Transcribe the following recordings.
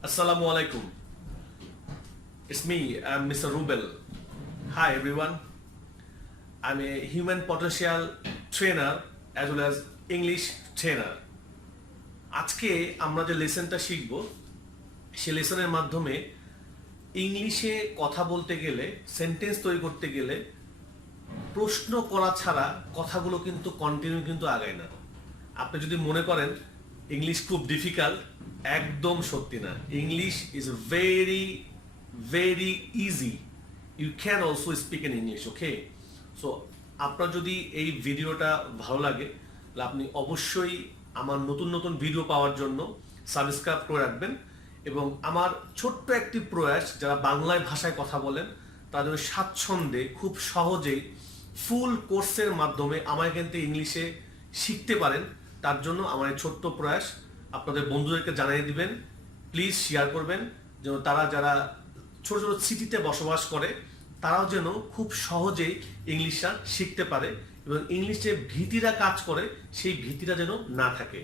Assalamu alaikum. It's me, I'm Mr. Rubel. Hi everyone. I'm a human potential trainer as well as English trainer. আজকে আমরা যে লেসনটা শিখব সেই লেসনের মাধ্যমে ইংলিশে কথা বলতে গেলে সেন্টেন্স তৈরি করতে গেলে প্রশ্ন করা ছাড়া কথাগুলো কিন্তু কন্টিনিউ কিন্তু আগায় না। আপনি যদি মনে করেন ইংলিশ খুব ডিফিকাল্ট, একদম সত্যি না। English is very very easy. You can also speak in English, okay? So আপনার যদি এই ভিডিওটা ভালো লাগে তাহলে আপনি অবশ্যই আমার নতুন নতুন ভিডিও পাওয়ার জন্য সাবস্ক্রাইব করে রাখবেন এবং আমার ছোট্ট একটি প্রয়াস, যারা বাংলায় ভাষায় কথা বলেন তাদের স্বাচ্ছন্দ্যে খুব সহজেই ফুল কোর্সের মাধ্যমে আমার কিন্তু ইংলিশে শিখতে পারেন, তার জন্য আমার এই ছোট্ট প্রয়াস আপনাদের বন্ধুদেরকে জানিয়ে দিবেন। প্লিজ শেয়ার করবেন যেন তারা যারা ছোট ছোট সিটিতে বসবাস করে তারাও যেন খুব সহজেই ইংলিশটা শিখতে পারে এবং ইংলিশে ভীতিরা কাজ করে সেই ভীতিটা যেন না থাকে।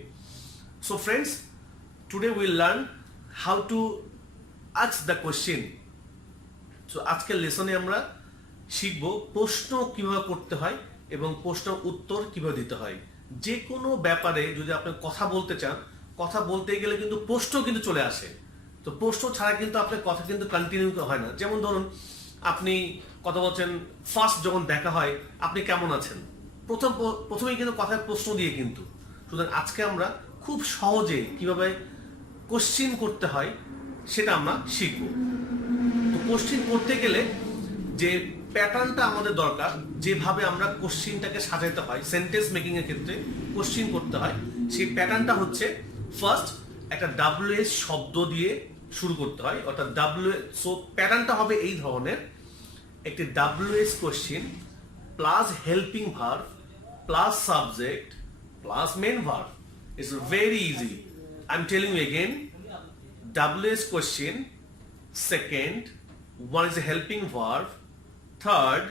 So friends, today will learn how to ask the question. So আজকের লেসনে আমরা শিখব প্রশ্ন কিভাবে করতে হয় এবং প্রশ্ন উত্তর কিভাবে দিতে হয়। যে কোনো ব্যাপারে যদি আপনি কথা বলতে চান, কথা বলতে গেলে কিন্তু প্রশ্ন কিন্তু চলে আসে। তো প্রশ্ন ছাড়া কিন্তু আপনার কথা কিন্তু কন্টিনিউ হয় না। যেমন ধরুন আপনি কথা বলছেন, ফার্স্ট যখন দেখা হয় আপনি কেমন আছেন, প্রথমেই কিন্তু কথার প্রশ্ন দিয়ে কিন্তু। সুতরাং আজকে আমরা খুব সহজে কিভাবে কোশ্চিন করতে হয় সেটা আমরা শিখব। তো কোশ্চিন করতে গেলে যে প্যাটার্নটা আমাদের দরকার, যেভাবে আমরা কোশ্চিনটাকে সাজাইতে হয় সেন্টেন্স মেকিং এর ক্ষেত্রে কোশ্চিন করতে হয়, সেই প্যাটার্নটা হচ্ছে ফার্স্ট একটা ডাব্লিউএস শব্দ দিয়ে শুরু করতে হয়, অর্থাৎ সো প্যাটার্নটা হবে এই ধরনের: একটি WS question plus helping verb plus subject plus main verb. It's very easy. I am telling you again, WS question, second one is a helping verb, third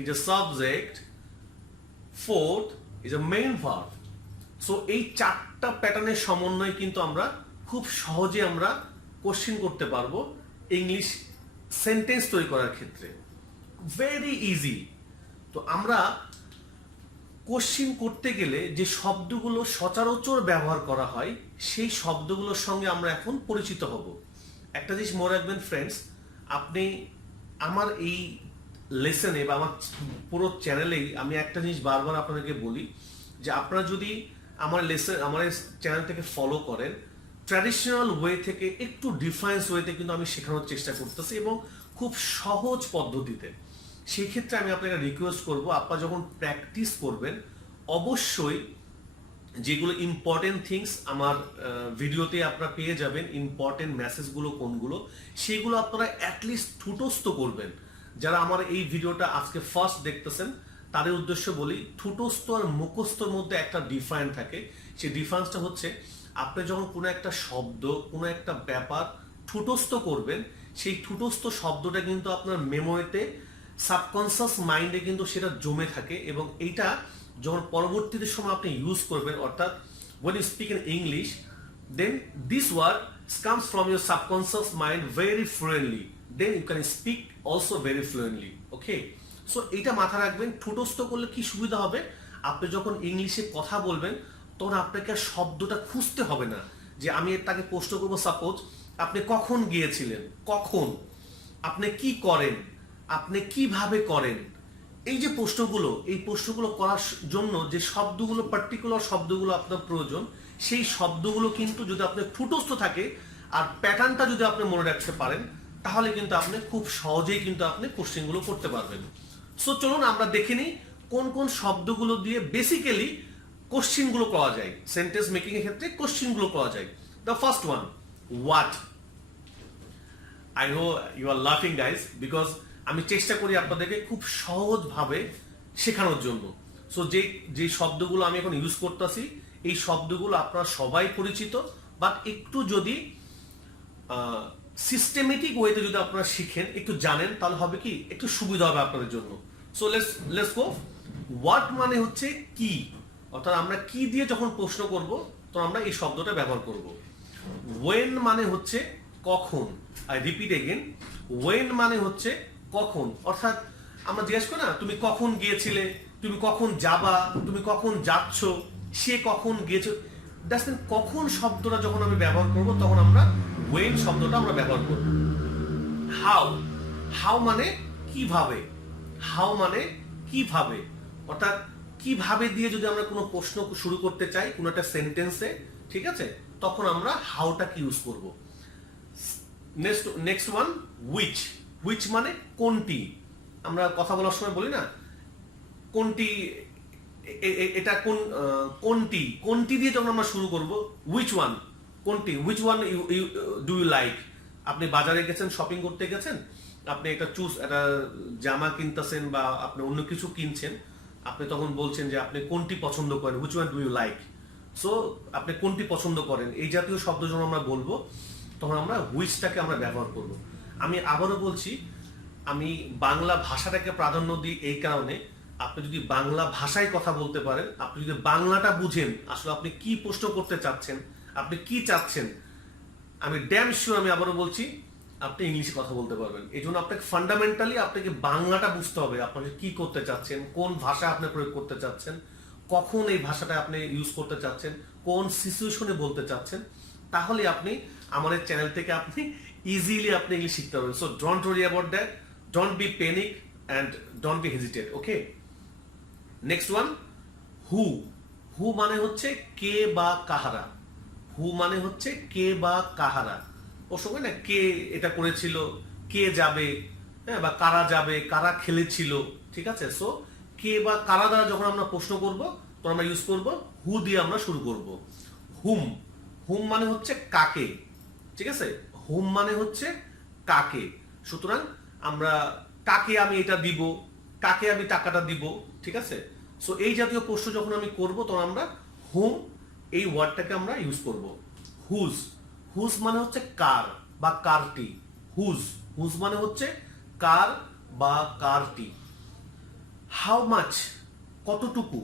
is a subject, fourth is a main verb. So এই চারটা প্যাটার্নের সমন্বয়ে কিন্তু আমরা খুব সহজে আমরা question করতে পারবো ইংলিশ সেন্টেন্স তৈরি করার ক্ষেত্রে। Very easy. তো আমরা কোশ্চিন করতে গেলে যে শব্দগুলো সচরাচর ব্যবহার করা হয় সেই শব্দগুলোর সঙ্গে আমরা এখন পরিচিত হব। একটা জিনিস মনে রাখবেন ফ্রেন্ডস, আপনি আমার এই লেসনে বা আমার পুরো চ্যানেলেই আমি একটা জিনিস বারবার আপনাদেরকে বলি যে আপনারা যদি আমার এই চ্যানেল থেকে ফলো করেন, ট্র্যাডিশনাল ওয়ে থেকে একটু ডিফারেন্স ওয়েতে কিন্তু আমি শেখানোর চেষ্টা করতেছি এবং খুব সহজ পদ্ধতিতে। সেই ক্ষেত্রে আমি আপনাকে রিকোয়েস্ট করব, আপনারা যখন প্র্যাকটিস করবেন অবশ্যই যেগুলো ইম্পর্টেন্ট থিংস আমার ভিডিওতে আপনারা পেয়ে যাবেন, ইম্পর্টেন্ট মেসেজগুলো কোনগুলো সেগুলো আপনারা অ্যাটলিস্ট ঠুটস্থ করবেন। যারা আমার এই ভিডিওটা আজকে ফার্স্ট দেখতেছেন তাদের উদ্দেশ্য বলি, ঠুটস্থ আর মুখস্থর মধ্যে একটা ডিফারেন্স থাকে। সেই ডিফারেন্সটা হচ্ছে আপনি যখন কোনো একটা শব্দ, কোনো একটা ব্যাপার ঠুটস্থ করবেন, সেই ঠুটস্থ শব্দটা কিন্তু আপনার মেমোরিতে, সাবকনসিয়াস মাইন্ডে কিন্তু সেটা জমে থাকে এবং এইটা যখন পরবর্তীতে সময় আপনি ইউজ করবেন, অর্থাৎ when you speak in English, then this word comes from your subconscious mind very fluently, then you can speak also very fluently, okay? So এটা মাথায় রাখবেন। ঠুটস্থ করলে কি সুবিধা হবে, আপনি যখন ইংলিশে কথা বলবেন তখন আপনাকে শব্দটা খুঁজতে হবে না। যে আমি তাকে প্রশ্ন করবো, সাপোজ আপনি কখন গিয়েছিলেন, কখন, আপনি কি করেন, আপনি কিভাবে করেন, এই যে প্রশ্নগুলো, এই প্রশ্নগুলো করার জন্য যে শব্দগুলো, পার্টিকুলার শব্দগুলো আপনার প্রয়োজন, সেই শব্দগুলো কিন্তু যদি আপনার ঠুটস্থ থাকে আর প্যাটার্নটা যদি আপনি মনে রাখতে পারেন তাহলে কিন্তু আপনি খুব সহজেই কিন্তু আপনি কোশ্চেনগুলো করতে পারবেন। সো চলুন আমরা দেখে নিই কোন কোন শব্দগুলো দিয়ে বেসিক্যালি কোশ্চেনগুলো করা যায়, সেন্টেন্স মেকিং এর ক্ষেত্রে কোশ্চেনগুলো করা যায়। The first one, what. I know you are লাফিং গাইজ, বিকজ আমি চেষ্টা করি আপনাদেরকে খুব সহজভাবে শেখানোর জন্য। সো যে শব্দগুলো আমি এখন ইউজ করতেছি এই শব্দগুলো আপনারা সবাই পরিচিত, বাট একটু যদি সিস্টেমেটিক ওয়েতে যদি আপনারা শিখেন, একটু জানেন, তাহলে হবে কি একটু সুবিধা হবে আপনাদের জন্য। So let's go. হোয়াট মানে হচ্ছে কি, অর্থাৎ আমরা কি দিয়ে যখন প্রশ্ন করব তখন আমরা এই শব্দটা ব্যবহার করব। ওয়েন মানে হচ্ছে কখন। আই রিপিট এগেন, ওয়েন মানে হচ্ছে কখন, অর্থাৎ আমরা জিজ্ঞেস করি না তুমি কখন গিয়েছিলে, তুমি কখন যাবা, তুমি কখন যাচ্ছ, সে কখন গিয়েছো, দ্যাটস মিন কখন শব্দটা যখন আমি ব্যবহার করব তখন আমরা ওয়েন শব্দটা আমরা ব্যবহার করব। হাউ, হাউ মানে কিভাবে, হাউ মানে কিভাবে, অর্থাৎ কিভাবে দিয়ে যদি আমরা কোনো প্রশ্ন শুরু করতে চাই কোনো একটা সেন্টেন্সে, ঠিক আছে, তখন আমরা হাউটাকে ইউজ করব। নেক্সট ওয়ান হুইচ, হুইচ মানে কোনটি। আমরা কথা বলার সময় বলি না কোনটি, এটা কোন, কোনটি, কোনটি দিয়ে যখন আমরা শুরু করব, হুইচ ওয়ান, কোনটি, which one you do you like. আপনি বাজারে গেছেন, শপিং করতে গেছেন, আপনি একটা একটা জামা কিনতেছেন বা আপনি অন্য কিছু কিনছেন, আপনি তখন বলছেন যে আপনি কোনটি পছন্দ করেন, which one do you like. So আপনি কোনটি পছন্দ করেন, এই জাতীয় শব্দ যখন আমরা বলবো তখন আমরা হুইচটাকে আমরা ব্যবহার করব। আমি আবারও বলছি, আমি বাংলা ভাষাটাকে প্রাধান্য দিই এই কারণে, আপনি যদি বাংলা ভাষায় কথা বলতে পারেন, আপনি যদি বাংলাটা বুঝেন আসলে আপনি কি প্রশ্ন করতে চাচ্ছেন, আপনি কি চাচ্ছেন, আমি ড্যাম শিওর, আমি আবারও বলছি, আপনি ইংলিশে কথা বলতে পারবেন। এই জন্য আপনাকে ফান্ডামেন্টালি আপনাকে বাংলাটা বুঝতে হবে, আপনাকে কি করতে চাচ্ছেন, কোন ভাষা আপনি প্রয়োগ করতে চাচ্ছেন, কখন এই ভাষাটা আপনি ইউজ করতে চাচ্ছেন, কোন সিচুয়েশনে বলতে চাচ্ছেন, তাহলে আপনি আমাদের চ্যানেল থেকে আপনি ইজিলি আপনি ইংলিশ শিখতে পারবেন। So don't worry about that, don't be panic and don't be hesitate, okay. Next one who, who মানে হচ্ছে কে বা কাহারা, হু মানে হচ্ছে কে বা কাহারা। ও সময় না কে এটা করেছিল, কে যাবে, হ্যাঁ, বা কারা যাবে, কারা খেলেছিল, ঠিক আছে। সো কে বা কারা দ্বারা যখন আমরা প্রশ্ন করব তখন আমরা ইউজ করব হু দিয়ে আমরা শুরু করব। হুম, হুম মানে হচ্ছে কাকে, ঠিক আছে, হুম মানে হচ্ছে কাকে। সুতরাং আমরা কাকে আমি এটা দিব, কাকে আমি টাকাটা দিব, ঠিক আছে। সো এই জাতীয় প্রশ্ন যখন আমি করব তখন আমরা হুম এই ওয়ার্ডটাকে আমরা ইউজ করব। হুজ, হুজ মানে হচ্ছে কার বা কারটি, হুজ, হুজ মানে হচ্ছে কার বা কারটি। হাউ মাচ, কতটুকু,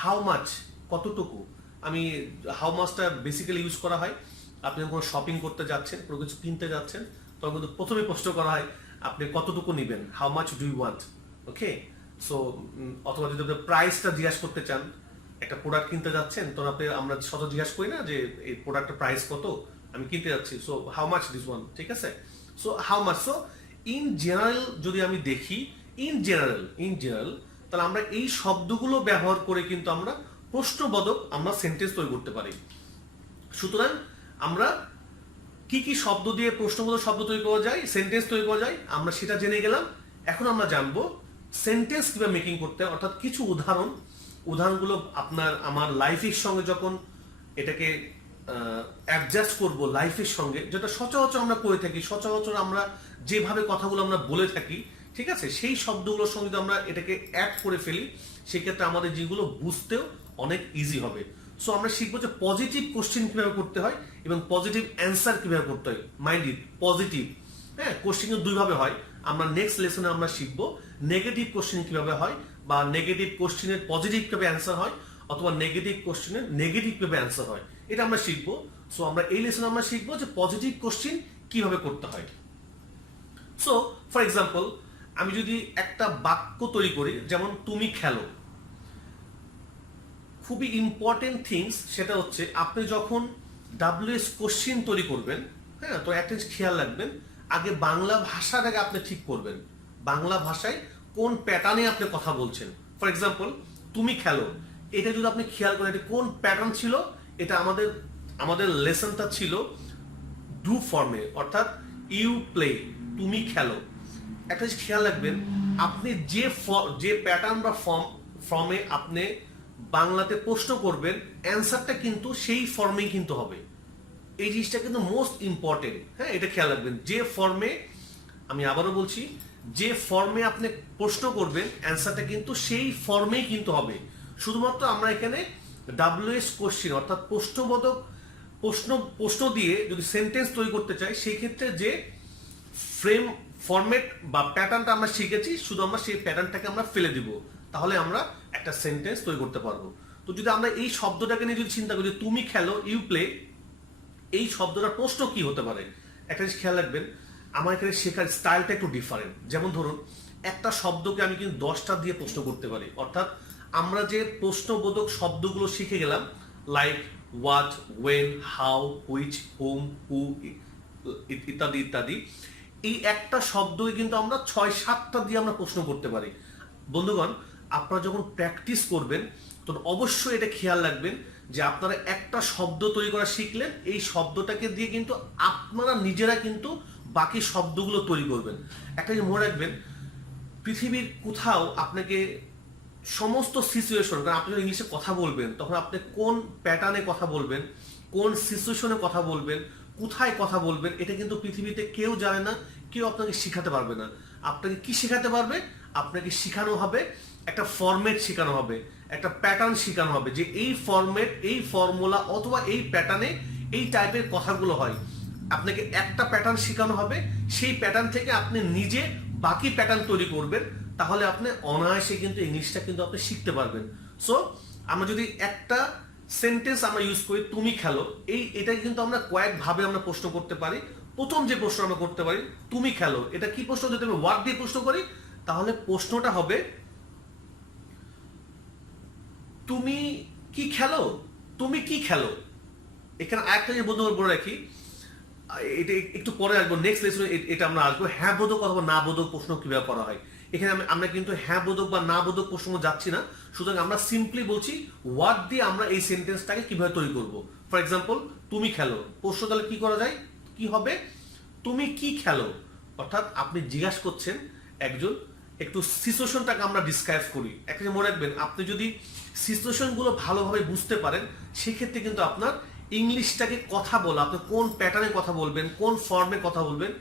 হাউ মাচ কতটুকু। আমি হাউ মাচটা বেসিক্যালি ইউজ করা হয় আপনি যখন শপিং করতে যাচ্ছেন, কোনো কিছু কিনতে যাচ্ছেন, তখন কিন্তু প্রথমে প্রশ্ন করা হয় আপনি কতটুকু নেবেন, how much do you want, okay. So অথবা যদি আপনি প্রাইসটা জিজ্ঞাসা করতে চান, একটা প্রোডাক্ট কিনতে যাচ্ছেন, তখন আপনি আমরা শত জিজ্ঞাসা করি না যে এই প্রোডাক্টের প্রাইস কত, আমি কিনতে যাচ্ছি, so how much this one, ঠিক আছে। So how much, so in general যদি আমি দেখি, ইন জেনারেল, তাহলে আমরা এই শব্দগুলো ব্যবহার করে কিন্তু আমরা প্রশ্নবোধক আমরা সেন্টেন্স তৈরি করতে পারি। সুতরাং আমরা কি কি শব্দ দিয়ে প্রশ্নবোধক শব্দ তৈরি করা যায়, সেন্টেন্স তৈরি করা যায়, আমরা সেটা জেনে গেলাম। এখন আমরা জানবো সেন্টেন্স কিভাবে মেকিং করতে হয়, অর্থাৎ কিছু উদাহরণগুলো আপনার আমার লাইফের সঙ্গে যখন এটাকে অ্যাডজাস্ট করব লাইফের সঙ্গে, যেটা সচরাচর আমরা করে থাকি, সচরাচর আমরা যেভাবে কথাগুলো আমরা বলে থাকি, ঠিক আছে, সেই শব্দগুলোর সঙ্গে যদি আমরা এটাকে অ্যাড করে ফেলি, সেক্ষেত্রে আমাদের যেগুলো বুঝতেও অনেক ইজি হবে। সো আমরা শিখবো যে পজিটিভ কোশ্চেন কিভাবে করতে হয় এবং পজিটিভ অ্যান্সার কিভাবে করতে হয়। মাইন্ড ইট, পজিটিভ, হ্যাঁ, কোশ্চেন দুইভাবে হয়। আমরা নেক্সট লেসনে আমরা শিখবো নেগেটিভ কোশ্চেন কিভাবে হয়, বা নেগেটিভ কোশ্চেনের পজিটিভ কিভাবে অ্যান্সার হয়, অথবা নেগেটিভ কোশ্চেনের নেগেটিভ কিভাবে অ্যান্সার হয়, এটা আমরা শিখবো। সো আমরা এই লেসনে আমরা শিখবো যে পজিটিভ কোশ্চেন কিভাবে করতে হয়। সো ফর এক্সাম্পল, আমি যদি একটা বাক্য তৈরি করি, যেমন তুমি খেলো, খুবই ইম্পর্টেন্ট থিংস সেটা হচ্ছে আপনি যখন ডাব্লিউএস কোশ্চেন তৈরি করবেন, হ্যাঁ, তো একটা জিনিস খেয়াল রাখবেন, আগে বাংলা ভাষাটাকে আপনি ঠিক করবেন, বাংলা ভাষায় কোন প্যাটার্নে আপনি কথা বলছেন। ফর এক্সাম্পল, তুমি খেলো, এটা যদি আপনি খেয়াল করেন এটা কোন প্যাটার্ন ছিল, এটা আমাদের লেসনটা ছিল ডু ফর্মে, অর্থাৎ ইউ প্লে, তুমি খেলো। একটা জিনিস খেয়াল রাখবেন, আপনি যে প্যাটার্ন বা ফর্মে আপনি বাংলাতে প্রশ্ন করবেন, অ্যান্সারটা কিন্তু সেই ফর্মেই কিন্তু হবে। এই জিনিসটা কিন্তু মোস্ট ইম্পর্টেন্ট, হ্যাঁ, এটা খেয়াল রাখবেন। যে ফর্মে, আমি আবারও বলছি, যে ফর্মে আপনি প্রশ্ন করবেন অ্যান্সারটা কিন্তু সেই ফর্মেই কিন্তু হবে। শুধুমাত্র আমরা এখানে ডাব্লিউএস কোশ্চেন অর্থাৎ প্রশ্নবোধক প্রশ্ন দিয়ে যদি সেন্টেন্স তৈরি করতে চাই, সেই ক্ষেত্রে যে ফরম্যাট বা প্যাটার্নটা আমরা শিখেছি, শুধু আমরা সেই প্যাটার্নটাকে আমরা ফেলে দিব, তাহলে আমরা একটা সেন্টেন্স তৈরি করতে পারবো। তো যদি আমরা এই শব্দটাকে নিয়ে যদি চিন্তা করি, তুমি খেলো, ইউ প্লে, এই শব্দটার প্রশ্ন কি হতে পারে, একটা জিনিস খেয়াল রাখবেন, আমার এখানে শেখার স্টাইলটা একটু ডিফারেন্ট। যেমন ধরুন একটা শব্দকে আমি কিন্তু 10টা দিয়ে প্রশ্ন করতে পারি, অর্থাৎ আমরা যে প্রশ্নবোধক শব্দগুলো শিখে গেলাম like what, when, how, which, whom, who ইত্যাদি ইত্যাদি, এই একটা শব্দকে কিন্তু আমরা 6-7টা দিয়ে আমরা প্রশ্ন করতে পারি। বন্ধুগণ, আপনারা যখন প্র্যাকটিস করবেন তখন অবশ্যই এটা খেয়াল রাখবেন যে আপনারা একটা শব্দ তৈরি করা শিখলেন, এই শব্দটাকে দিয়ে কিন্তু আপনারা নিজেরা কিন্তু বাকি শব্দগুলো তৈরি করবেন। একটা জিনিস মনে রাখবেন, পৃথিবীর কোথাও আপনাকে সমস্ত সিচুয়েশন, কারণ আপনি যখন ইংলিশে কথা বলবেন তখন আপনি কোন প্যাটার্নে কথা বলবেন, কোন সিচুয়েশনে কথা বলবেন, কোথায় কথা বলবেন, এটা কিন্তু পৃথিবীতে কেউ জানে না, কেউ আপনাকে শেখাতে পারবে না। আপনাকে কি শেখাতে পারবে? আপনাকে শেখানো হবে একটা ফরম্যাট, শেখানো হবে একটা প্যাটার্ন, শেখানো হবে যে এই ফরম্যাট, এই ফর্মুলা অথবা এই প্যাটার্নে এই টাইপের কথাগুলো হয়। আপনাকে একটা প্যাটার্ন শেখানো হবে, সেই প্যাটার্ন থেকে আপনি নিজে বাকি প্যাটার্ন তৈরি করবেন, তাহলে আপনি অনায়াসে কিন্তু ইংলিশটা কিন্তু আপনি শিখতে পারবেন। সো আমরা যদি একটা সেন্টেন্স আমরা ইউজ করি তুমি খেলো, এটা কিন্তু আমরা কয়েকভাবে আমরা প্রশ্ন করতে পারি। প্রথম যে প্রশ্ন আমরা করতে পারি তুমি খেলো, এটা কি প্রশ্ন? যদি আমি ওয়ার্ড দিয়ে প্রশ্ন করি তাহলে প্রশ্নটা হবে তুমি কি খেলো, তুমি কি খেলো। এখানে আরেকটা যে বন্ধু বলে রাখি, এটা একটু পরে আসবো, নেক্সট লেসনে এটা আমরা আসবো, হ্যাঁ বোধক অথবা না বোধক প্রশ্ন কিভাবে করা হয়। এখানে আমরা কিন্তু হ্যাঁ বোধক বা না বোধক প্রশ্ন যাচ্ছি না, সুতরাং আমরা সিম্পলি বলছি ওয়ার্ড দিয়ে আমরা এই সেন্টেন্সটাকে কিভাবে তৈরি করব। ফর এক্সাম্পল, তুমি খেলো, প্রশ্ন তাহলে কি করা যায়, কি হবে, তুমি কি খেলো। অর্থাৎ আপনি জিজ্ঞাসা করছেন একজন, একটু সিচুয়েশনটাকে আমরা ডিসক্রাইব করি। একটা মনে রাখবেন, আপনি যদি সিচুয়েশনগুলো ভালোভাবে বুঝতে পারেন সেক্ষেত্রে কিন্তু আপনার ইংলিশটাকে কথা বলা, আপনি কোন প্যাটার্নে কথা বলবেন, কোন ফর্মে কথা বলবেন,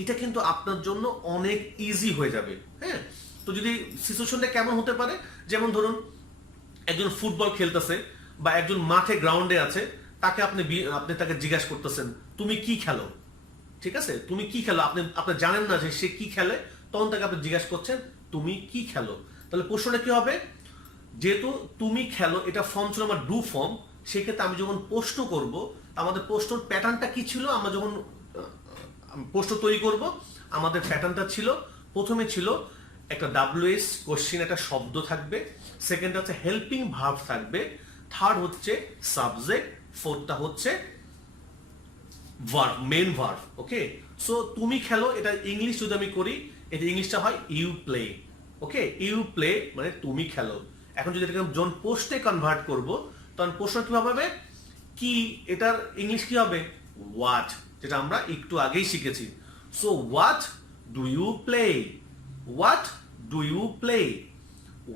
এটা কিন্তু আপনার জন্য অনেক ইজি হয়ে যাবে। হ্যাঁ, তো যদি সিচুয়েশনটা কেমন হতে পারে, যেমন ধরুন একজন ফুটবল খেলতেছে বা একজন মাঠে গ্রাউন্ডে আছে, তাকে আপনি তাকে জিজ্ঞাসা করতেছেন তুমি কি খেলো। ঠিক আছে, তুমি কি খেলো, আপনি জানেন না যে সে কি খেলে, তখন তাকে আপনি জিজ্ঞাসা করছেন তুমি কি খেলো। তাহলে প্রশ্নটা কি হবে, যেহেতু তুমি খেলো এটা ফর্ম ছিল আমার ডু ফর্ম, সেক্ষেত্রে আমি যখন প্রশ্ন করব, আমাদের প্রশ্নের প্যাটার্নটা কি ছিল, আমরা যখন প্রশ্ন তৈরি করব আমাদের প্যাটার্নটা ছিল, প্রথমে ছিল একটা WH কোশ্চেন, একটা শব্দ থাকবে, সেকেন্ড হচ্ছে হেল্পিং ভার্ব থাকবে, থার্ড হচ্ছে সাবজেক্ট, ফোর্থটা হচ্ছে ভার্ব, মেন ভার্ব। ওকে, সো তুমি খেলো এটা ইংলিশ যদি আমি করি, এটা ইংলিশটা হয় you play. Okay, you play মানে তুমি খেলো। এখন যদি এটাকে যখন পোস্টে কনভার্ট করব তখন প্রশ্ন কিভাবে হবে, কি, এটার ইংলিশ কি হবে, হোয়াট, যেটা আমরা একটু আগেই শিখেছি। So what do you play, what do you play,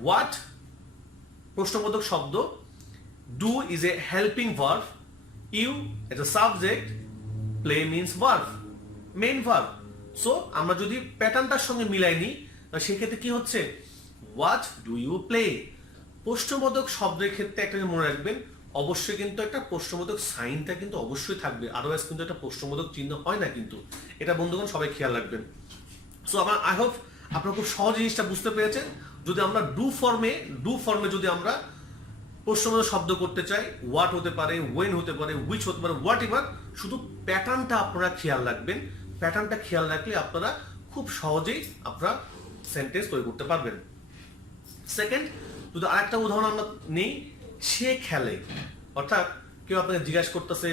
what প্রশ্নবোধক শব্দ, do is a helping verb, you as a subject, play means verb, main verb. So আমরা যদি প্যাটার্নটার সঙ্গে মিলাই নিই সেক্ষেত্রে কি হচ্ছে, হোয়াট ডু ইউ প্লে। প্রশ্নবোধক শব্দের ক্ষেত্রে একটা মনে রাখবেন, অবশ্যই কিন্তু একটা প্রশ্নবোধক সাইনটা কিন্তু অবশ্যই থাকবে, আদারওয়াইজ কিন্তু একটা প্রশ্নবোধক চিহ্ন হয় না কিন্তু, এটা বন্ধুগণ সবাই খেয়াল রাখবেন। সো আমার আই হোপ আপনারা খুব সহজ জিনিসটা বুঝতে পেরেছেন। যদি আমরা ডু ফর্মে যদি আমরা প্রশ্নবোধক শব্দ করতে চাই, হোয়াট হতে পারে, ওয়েন হতে পারে, হুইচ হতে পারে, হোয়াট এভার, শুধু প্যাটার্নটা আপনারা খেয়াল রাখবেন। প্যাটার্নটা খেয়াল রাখলে আপনারা খুব সহজেই আপনারা সেন্টেন্স তৈরি করতে পারবেন। সেকেন্ড, যদি আরেকটা উদাহরণ আমরা নেই, সে খেলে, অর্থাৎ কেউ আপনাকে জিজ্ঞাসা করতেছে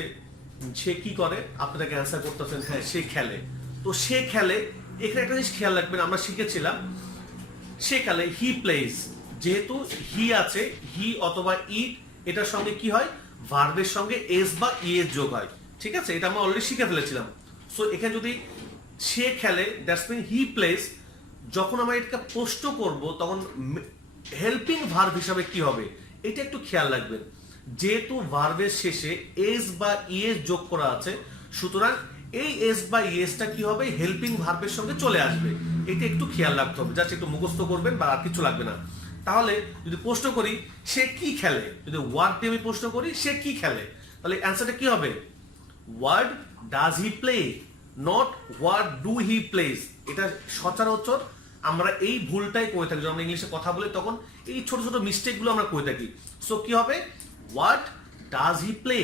সে কি করে, আপনি তাকে অ্যান্সার করতেছেন হ্যাঁ সে খেলে। তো সে খেলে, এখানে একটা জিনিস খেয়াল রাখবেন, আমরা শিখেছিলাম সে খেলে হি প্লেজ, যেহেতু হি আছে, হি অথবা ইট, এটার সঙ্গে কি হয়, ভার্বের সঙ্গে এস বা ই এর যোগ হয়। ঠিক আছে, এটা আমরা অলরেডি শিখে ফেলেছিলাম। সো এখানে যদি সে খেলে, দ্যাটস মিন হি প্লেজ, যখন আমরা এটা প্রশ্ন করব তখন হেল্পিং ভার্ব হিসাবে কি হবে, এটা একটু খেয়াল রাখবেন। যেহেতু ভার্বের শেষে এস বা ইএস যোগ করা আছে, সুতরাং এই এস বা ইএসটা কি হবে, হেল্পিং ভার্বের সঙ্গে চলে আসবে। এটা একটু খেয়াল রাখতে হবে, জাস্ট একটু মুখস্থ করবেন বা আর কিছু লাগবে না। তাহলে যদি প্রশ্ন করি সে কি খেলে, যদি ওয়ার্ড দিয়ে আমি প্রশ্ন করি সে কি খেলে, তাহলে অ্যান্সারটা কি হবে, what does he play, not what do he plays. এটা সচরাচর আমরা এই ভুলটাই করে থাকি, যখন আমরা ইংলিশে কথা বলি তখন এই ছোট ছোট মিস্টেকগুলো আমরা করে থাকি। সো কি হবে, হোয়াট ডাজ হি প্লে,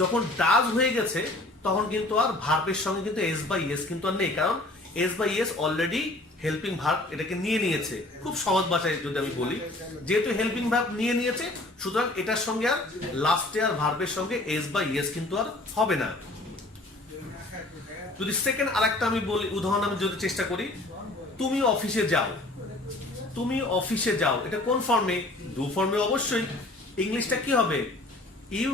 যখন ডাজ হয়ে গেছে তখন কিন্তু আর ভার্বের সঙ্গে কিন্তু এস বাই এস কিন্তু আর নেই, কারণ S by S already helping verb এটাকে নিয়ে নিয়েছে। খুব সহজ ভাষায় যদি আমি বলি, যেহেতু হেল্পিং ভার্ব নিয়ে নিয়েছে, সুতরাং এটার সঙ্গে আর লাস্টে আর ভার্বের সঙ্গে এস বাই এস কিন্তু আর হবে না। যদি সেকেন্ড আরেকটা আমি বলি, উদাহরণ আমি যদি চেষ্টা করি, তুমি অফিসে যাও, তুমি অফিসে যাও, এটা কোন ফর্মে? ডু ফর্মে অবশ্যই। ইংলিশটা কি হবে? ইউ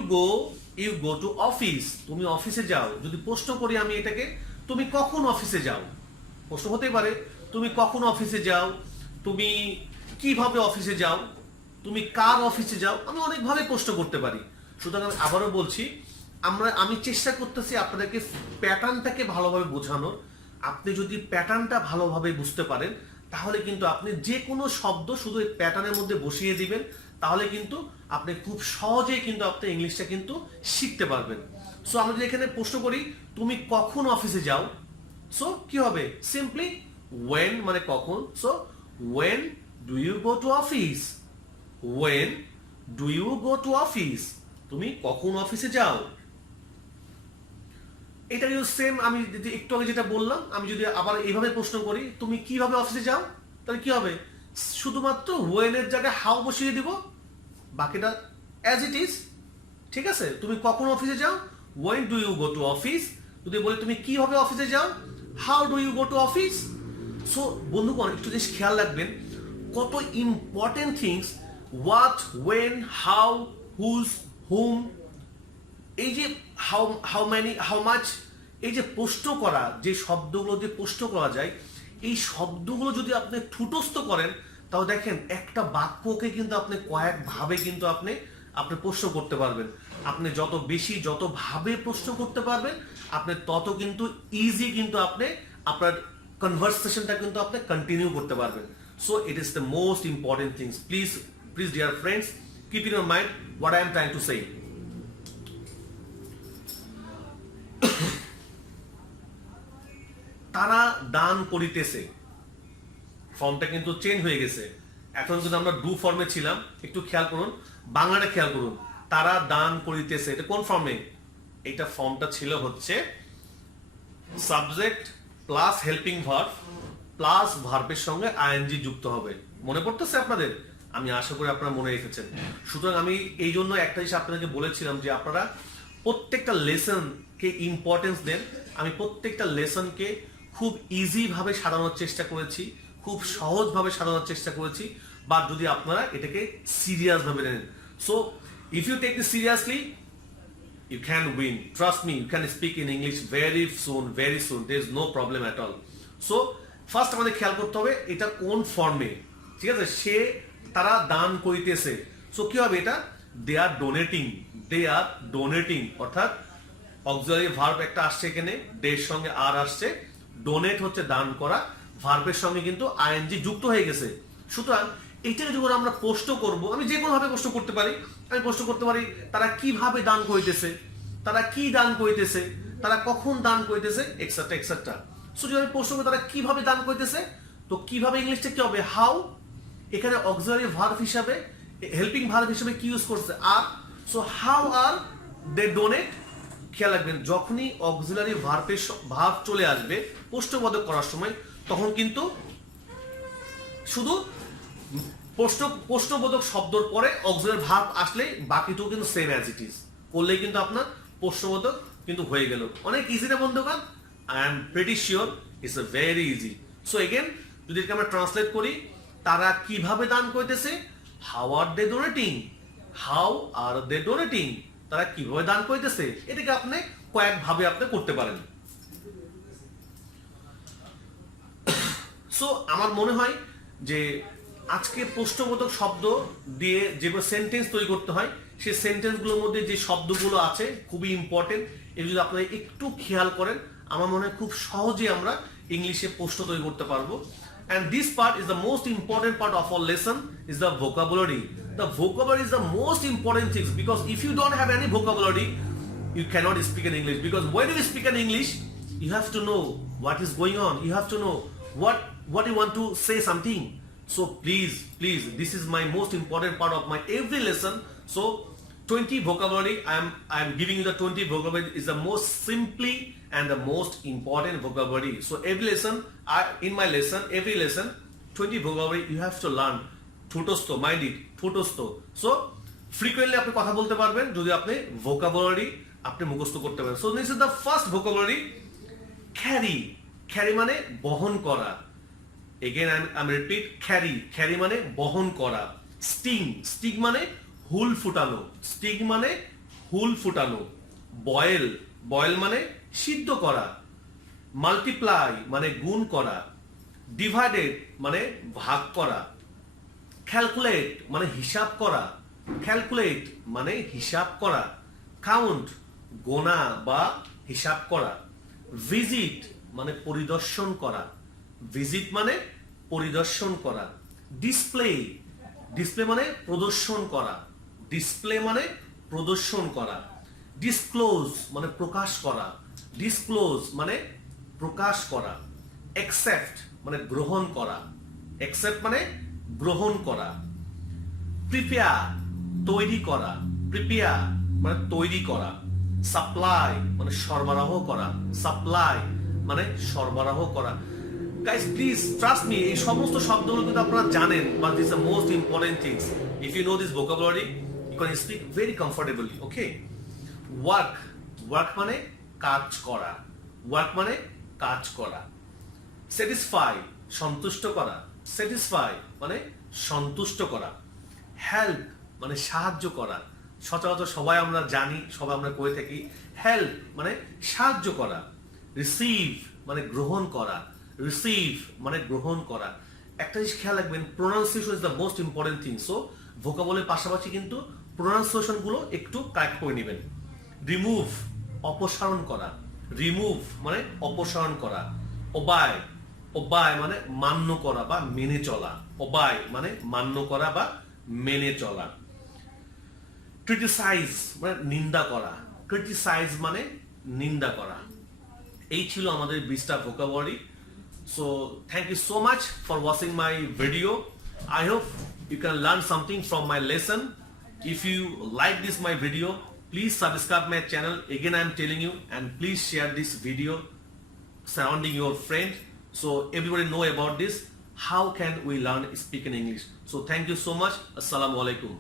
গো টু অফিস, তুমি অফিসে যাও। যদি প্রশ্ন করি আমি এটাকে, তুমি কখন অফিসে যাও? প্রশ্ন হতেই পারে, তুমি কখন অফিসে যাও, তুমি কিভাবে অফিসে যাও, তুমি কার অফিসে যাও, আমি অনেকভাবে প্রশ্ন করতে পারি। সুতরাং আমি আবারও বলছি, আমি চেষ্টা করতেছি আপনাদেরকে প্যাটার্নটাকে ভালোভাবে বোঝানোর। আপনি যদি প্যাটার্নটা ভালোভাবে বুঝতে পারেন, তাহলে কিন্তু আপনি যে কোনো শব্দ শুধু এই প্যাটার্নের মধ্যে বসিয়ে দিবেন, তাহলে কিন্তু আপনি খুব সহজেই কিন্তু আপনি ইংলিশটা কিন্তু শিখতে পারবেন। সো আমরা যদি এখানে প্রশ্ন করি, তুমি কখন অফিসে যাও, সো কি হবে? সিম্পলি when মানে কখন, so when do you go to office, when do you go to office, তুমি কখন অফিসে যাও। এটা কিন্তু সেম, আমি যদি একটু আগে যেটা বললাম, আমি যদি আবার এইভাবে প্রশ্ন করি, তুমি কিভাবে অফিসে যাও, তাহলে কি হবে? শুধুমাত্র when এর জায়গায় হাউ বসিয়ে দিব, বাকিটা অ্যাজ ইট ইজ। ঠিক আছে? তুমি কখন অফিসে যাও, when do you go to office। যদি বলি তুমি কিভাবে অফিসে যাও, how do you go to office। So বন্ধুগণ, একটু জিনিস খেয়াল রাখবেন, কত important things, what, when, how, whose, whom, এই যে হাউ মেনি, হাউ মাচ, এই যে প্রশ্ন করা, যে শব্দগুলো দিয়ে প্রশ্ন করা যায়, এই শব্দগুলো যদি আপনি ঠুটস্থ করেন, তাও দেখেন একটা বাক্যকে কিন্তু আপনি কয়েকভাবে কিন্তু আপনি প্রশ্ন করতে পারবেন। আপনি যত বেশি, যত ভাবে প্রশ্ন করতে পারবেন, আপনি তত কিন্তু ইজি কিন্তু আপনি আপনার কনভারসেশনটা কিন্তু আপনি কন্টিনিউ করতে পারবেন। So it is the most important things. Please dear friends, keep in your mind what I am trying to say. তারা দান করিতেছে, ফর্মটা কিন্তু চেঞ্জ হয়ে গেছে। এখন যদি আমরা ডু ফর্মে ছিলাম, একটু খেয়াল করুন, বাংলাটা খেয়াল করুন, তারা দান করিতেছে, এটা কোন ফর্মে? এটা ফর্মটা ছিল হচ্ছে subject plus helping verb plus ভার্বের সঙ্গে আইএনজি যুক্ত হবে। মনে পড়তেছে আপনাদের? আমি আশা করি আপনারা মনে রেখেছেন। সুতরাং আমি এই জন্য একটা জিনিস আপনাদেরকে বলেছিলাম যে আপনারা প্রত্যেকটা লেসনকে ইম্পর্টেন্স দেন। আমি প্রত্যেকটা লেসনকে খুব ইজি ভাবে সাজানোর চেষ্টা করেছি, খুব সহজভাবে সাজানোর চেষ্টা করেছি, বা যদি আপনারা এটাকে সিরিয়াস ভাবে নেন। So if you take this seriously, you can win. Trust me, you can speak in English very soon, very soon. There is no problem at all. So first আমাদের খেয়াল করতে হবে এটা কোন ফর্মে। ঠিক আছে? তারা দান করিতেছে, সো কি হবে? এটা দে আর ডোনেটিং, অর্থাৎ অক্সিলারি ভার্ব একটা আসছে এখানে, ডের সঙ্গে আর আসছে, ডোনেট হচ্ছে দান করা, ভার্বের সঙ্গে কিন্তু আইএনজি যুক্ত হয়ে গেছে। সুতরাং এইটাকে যখন আমরা প্রশ্ন করব, আমি যে কোনো ভাবে প্রশ্ন করতে পারি। আমি প্রশ্ন করতে পারি, তারা কিভাবে দান করিতেছে, তারা কি দান করিতেছে, তারা কখন দান করিতেছে, এক্সেট্রা এক্সেট্রা। সো যদি আমি প্রশ্ন করি তারা কিভাবে দান করিতেছে, তো কিভাবে ইংলিশটা কি হবে? হাউ। এখানে অক্সিলারি ভার্ব হিসাবে, হেল্পিং ভার্ব হিসাবে কি ইউজ করছে? Are. So how are they donate. খেয়াল রাখবেন, যখনই অক্সিলারি ভার্ব চলে আসবে প্রশ্নবোধক করার সময়, তখন কিন্তু শুধু প্রশ্নবোধক শব্দর পরে অক্সিলারি ভার্ব আসলে বাকিটুকু কিন্তু সেম অ্যাজ ইট ইজ করলেই কিন্তু আপনার প্রশ্নবোধক কিন্তু হয়ে গেল। অনেক ইজি না বন্ধুগণ? I am pretty sure it's a very easy. So again যদি আমরা ট্রান্সলেট করি, তারা কিভাবে দান করিতেছে, how are they donating, how are they donating, তারা কিভাবে দান করিতেছে, এটাকে আপনি কয়েকভাবে আপনি করতে পারেন। সো আমার মনে হয় যে আজকে প্রশ্নবোধক শব্দ দিয়ে যেগুলো সেন্টেন্স তৈরি করতে হয়, সেই সেন্টেন্সগুলোর মধ্যে যে শব্দগুলো আছে খুবই ইম্পর্টেন্ট। এগুলো যদি আপনারা একটু খেয়াল করেন, আমার মনে হয় খুব সহজে আমরা ইংলিশে প্রশ্ন তৈরি করতে পারবো। And this part is the most important part of our lesson, is the vocabulary. The vocabulary is the most important thing, because if you don't have any vocabulary, you cannot speak in English. Because when you speak in English, you have to know what is going on. You have to know what you want to say something. So please, this is my most important part of my every lesson. So 20 vocabulary. I'm giving you the 20 vocabulary is the most simply and the most important vocabulary. So every lesson, every lesson, 20 vocabulary you have to learn. ঠোঁটস্থ, mind it, ঠোঁটস্থ. So frequently আপনি কথা বলতে পারবেন যদি আপনি vocabulary আপনি মুখস্থ করতে পারেন. So this is the first vocabulary, carry. Carry মানে বহন করা. Again I'm repeat, carry মানে বহন করা. Sting মানে হুল ফুটানো. Sting মানে হুল ফুটানো. Boil মানে সিদ্ধ করা. Multiply মানে গুণ করা. Divided মানে ভাগ করা. Calculate মানে হিসাব করা. Calculate মানে হিসাব করা. Count গোনা বা হিসাব করা. Visit মানে পরিদর্শন করা. Visit মানে পরিদর্শন করা. Display মানে প্রদর্শন করা. Display মানে প্রদর্শন করা. Disclose মানে প্রকাশ করা. Disclose মানে প্রকাশ করা. Accept মানে গ্রহণ করা. Accept মানে গ্রহণ করা. Prepare তৈরি করা. Prepare মানে তৈরি করা. Supply মানে সরবরাহ করা. Supply মানে সরবরাহ করা. Guys, please trust me, এই সমস্ত শব্দগুলো কিন্তু আপনারা জানেন, but these are most important things. If you know this vocabulary, you can speak very comfortably. Okay? Work মানে কাজ করা. Work মানে কাজ করা. Satisfy সন্তুষ্ট করা. Satisfy মানে সন্তুষ্ট করা. Help মানে সাহায্য করা. সচরাচর সবাই আমরা জানি, সবাই আমরা করে থাকি. Help মানে সাহায্য করা. Receive মানে গ্রহণ করা. Receive মানে গ্রহণ করা. একটা জিনিস খেয়াল রাখবেন, pronunciation is the most important thing. So ভোকাবুলারির পাশাপাশি কিন্তু প্রোনাউন্সিয়েশন গুলো একটু কারেক্ট করে নেবেন. রিমুভ অপসারণ করা. রিমুভ মানে অপসারণ করা. ওবাই মানে মান্য করা বা মেনে চলা. ওবাই মানে মান্য করা বা মেনে চলা. ক্রিটিসাইজ মানে নিন্দা করা. ক্রিটিসাইজ মানে নিন্দা করা. এই ছিল আমাদের 20টা vocabulary. So thank you so much for watching my video. I hope you can learn something from my lesson. If you like this my video, please subscribe my channel. Again I am telling you, and please share this video surrounding your friend so everybody know about this. How can we learn speaking English? So thank you so much. Assalamu alaikum.